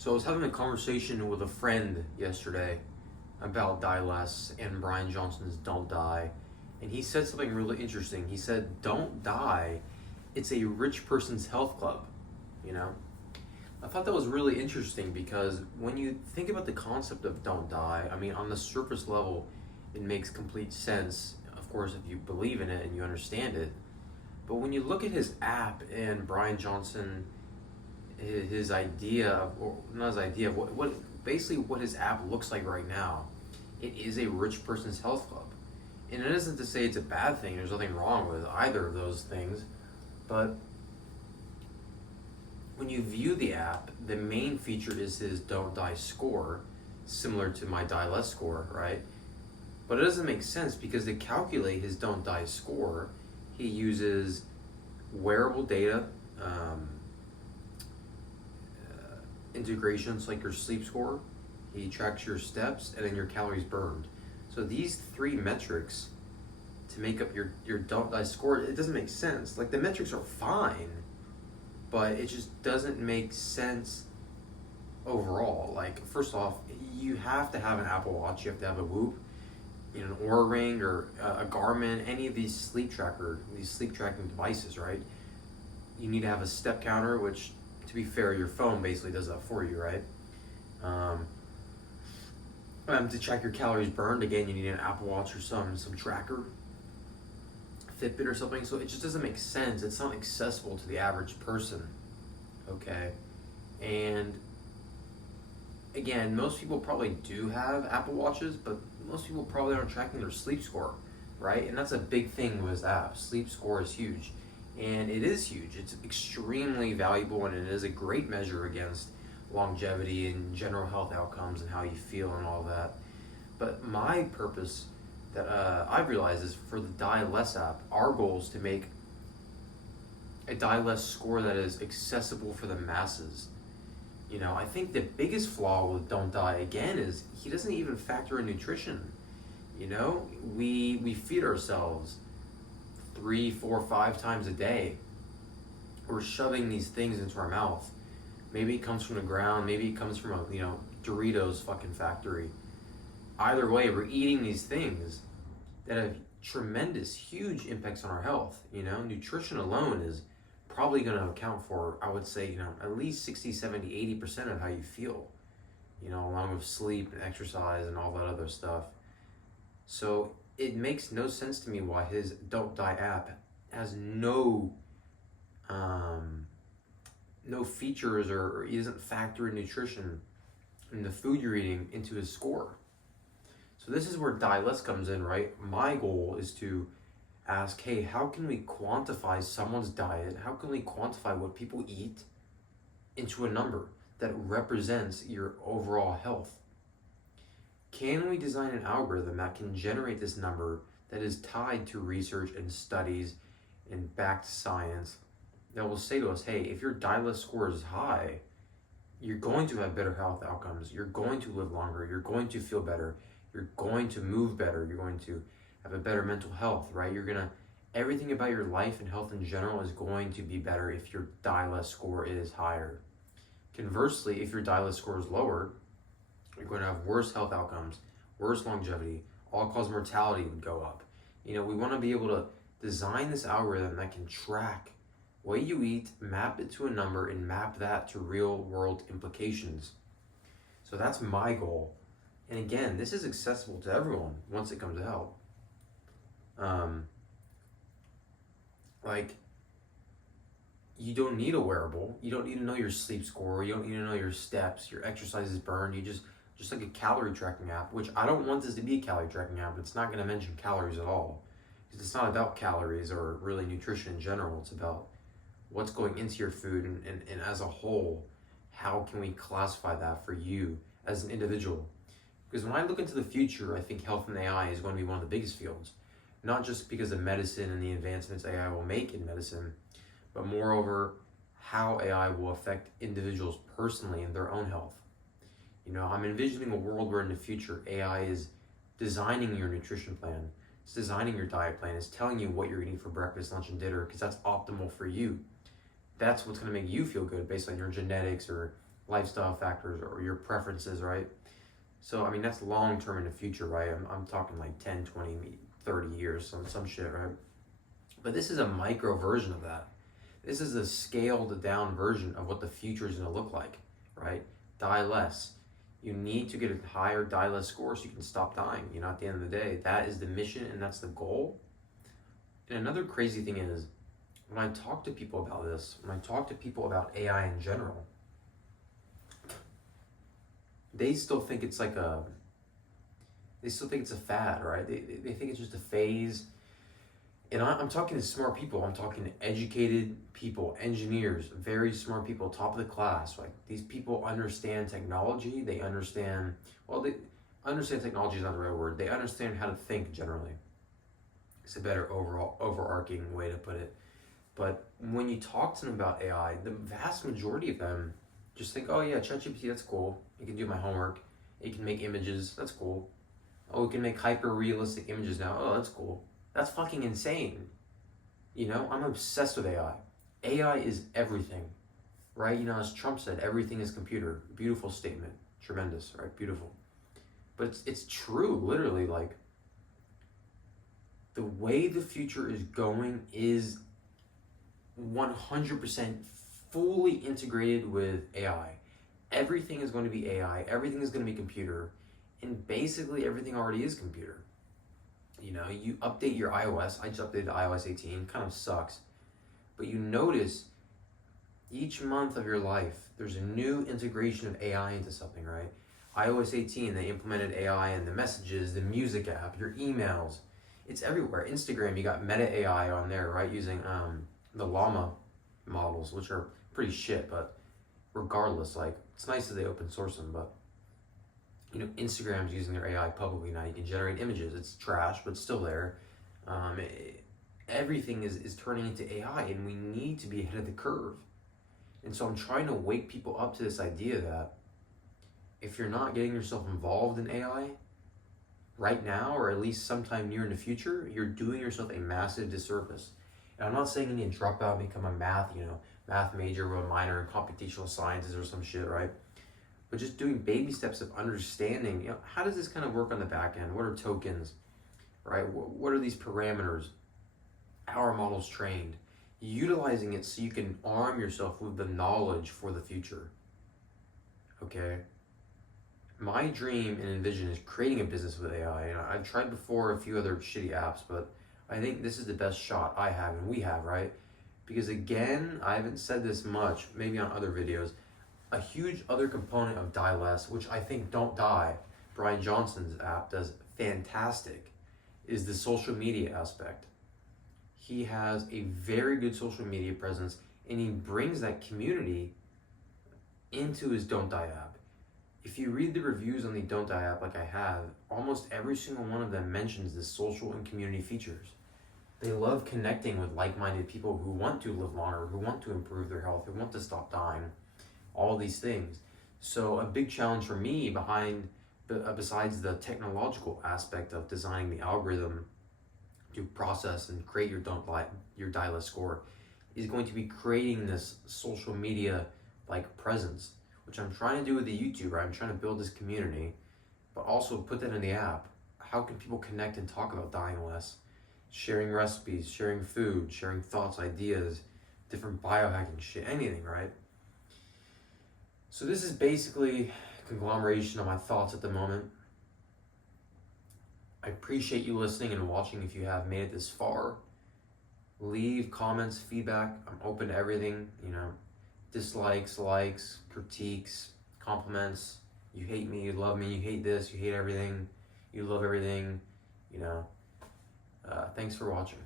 So I was having a conversation with a friend yesterday about Die Less and Bryan Johnson's Don't Die. And he said something really interesting. He said, Don't die, it's a rich person's health club. You know? I thought that was really interesting because when you think about the concept of Don't Die, I mean, on the surface level, it makes complete sense, of course, if you believe in it and you understand it. But when you look at his app and Bryan Johnson, his idea of, or not his idea of what basically what his app looks like right now, it is a rich person's health club. And it isn't to say it's a bad thing. There's nothing wrong with either of those things. But when you view the app, the main feature is his Don't Die score, similar to my Die Less score, right? But it doesn't make sense because to calculate his Don't Die score, he uses wearable data, integrations like your sleep score. He tracks your steps and then your calories burned. So these three metrics to make up your Don't Die score, it doesn't make sense. Like the metrics are fine, but it just doesn't make sense overall. Like first off, you have to have an Apple Watch, you have to have a Whoop, you know, an Oura Ring or a Garmin, any of these sleep tracking devices, right? You need to have a step counter, which, to be fair, your phone basically does that for you, right? To track your calories burned, again, you need an Apple Watch or some tracker, Fitbit or something. So it just doesn't make sense. It's not accessible to the average person, okay? And again, most people probably do have Apple Watches, but most people probably aren't tracking their sleep score, right? And that's a big thing with this app. Sleep score is huge. And it is huge. It's extremely valuable, and it is a great measure against longevity and general health outcomes and how you feel and all that. But my purpose that I've realized is for the Die Less app, our goal is to make a Die Less score that is accessible for the masses. You know, I think the biggest flaw with Don't Die, again, is he doesn't even factor in nutrition. You know, we feed ourselves 3, 4, 5 times a day. We're shoving these things into our mouth. Maybe it comes from the ground, maybe it comes from a, Doritos fucking factory. Either way, we're eating these things that have tremendous, huge impacts on our health. You know, nutrition alone is probably going to account for, I would say, at least 60, 70, 80% of how you feel, along with sleep and exercise and all that other stuff. So it makes no sense to me why his Don't Die app has no features or he doesn't factor in nutrition and the food you're eating into his score. So this is where Die Less comes in, right? My goal is to ask, hey, how can we quantify someone's diet? How can we quantify what people eat into a number that represents your overall health? Can we design an algorithm that can generate this number that is tied to research and studies and backed science that will say to us, hey, if your Die Less score is high, you're going to have better health outcomes, you're going to live longer, you're going to feel better, you're going to move better, you're going to have a better mental health, right? Everything about your life and health in general is going to be better if your Die Less score is higher. Conversely, if your Die Less score is lower, you're going to have worse health outcomes, worse longevity, all-cause mortality would go up. We want to be able to design this algorithm that can track what you eat, map it to a number, and map that to real-world implications. So that's my goal. And again, this is accessible to everyone once it comes to health. You don't need a wearable. You don't need to know your sleep score. You don't need to know your steps, your exercises burned. You just like a calorie tracking app, which I don't want this to be a calorie tracking app. It's not going to mention calories at all. Because it's not about calories or really nutrition in general. It's about what's going into your food and as a whole, how can we classify that for you as an individual? Because when I look into the future, I think health and AI is going to be one of the biggest fields. Not just because of medicine and the advancements AI will make in medicine, but moreover, how AI will affect individuals personally in their own health. I'm envisioning a world where in the future, AI is designing your nutrition plan, it's designing your diet plan, it's telling you what you're eating for breakfast, lunch, and dinner, because that's optimal for you. That's what's going to make you feel good based on your genetics or lifestyle factors or your preferences, right? So, I mean, that's long term in the future, right? I'm talking like 10, 20, 30 years, some shit, right? But this is a micro version of that. This is a scaled down version of what the future is going to look like, right? Die less. You need to get a higher die less score so you can stop dying, at the end of the day. That is the mission and that's the goal. And another crazy thing is, when I talk to people about this, when I talk to people about AI in general, they still think it's like they still think it's a fad, right? They think it's just a phase. And I'm talking to smart people. I'm talking to educated people, engineers, very smart people, top of the class. Like these people understand technology. They understand, understand technology is not the right word. They understand how to think generally. It's a better overarching way to put it. But when you talk to them about AI, the vast majority of them just think, oh yeah, ChatGPT, that's cool. It can do my homework. It can make images. That's cool. Oh, it can make hyper realistic images now. Oh, that's cool. That's fucking insane. I'm obsessed with AI. AI is everything, right? As Trump said, everything is computer. Beautiful statement. Tremendous, right? Beautiful. But it's true, literally. Like, the way the future is going is 100% fully integrated with AI. Everything is going to be AI. Everything is going to be computer. And basically everything already is computer. You update your iOS. I just updated iOS 18. Kind of sucks. But you notice each month of your life, there's a new integration of AI into something, right? iOS 18, they implemented AI in the messages, the music app, your emails. It's everywhere. Instagram, you got Meta AI on there, right? Using the Llama models, which are pretty shit, but regardless, like, it's nice that they open source them, but Instagram's using their AI publicly now. You can generate images. It's trash, but it's still there. Everything is turning into AI, and we need to be ahead of the curve. And so I'm trying to wake people up to this idea that if you're not getting yourself involved in AI right now, or at least sometime near in the future, you're doing yourself a massive disservice. And I'm not saying you need to drop out and become a math major or a minor in computational sciences or some shit, right? But just doing baby steps of understanding, how does this kind of work on the back end? What are tokens, right? What are these parameters? How are models trained? Utilizing it so you can arm yourself with the knowledge for the future, okay? My dream and envision is creating a business with AI. And I've tried before a few other shitty apps, but I think this is the best shot I have and we have, right? Because again, I haven't said this much, maybe on other videos, a huge other component of Die Less, which I think Don't Die, Bryan Johnson's app, does fantastic, is the social media aspect. He has a very good social media presence, and he brings that community into his Don't Die app. If you read the reviews on the Don't Die app like I have, almost every single one of them mentions the social and community features. They love connecting with like-minded people who want to live longer, who want to improve their health, who want to stop dying. All these things. So a big challenge for me besides the technological aspect of designing the algorithm to process and create your Die Less score is going to be creating this social media like presence, which I'm trying to do with the YouTuber. I'm trying to build this community, but also put that in the app. How can people connect and talk about dying less? Sharing recipes, sharing food, sharing thoughts, ideas, different biohacking shit, anything, right? So this is basically a conglomeration of my thoughts at the moment. I appreciate you listening and watching if you have made it this far. Leave comments, feedback. I'm open to everything, dislikes, likes, critiques, compliments. You hate me, you love me, you hate this, you hate everything, you love everything, Thanks for watching.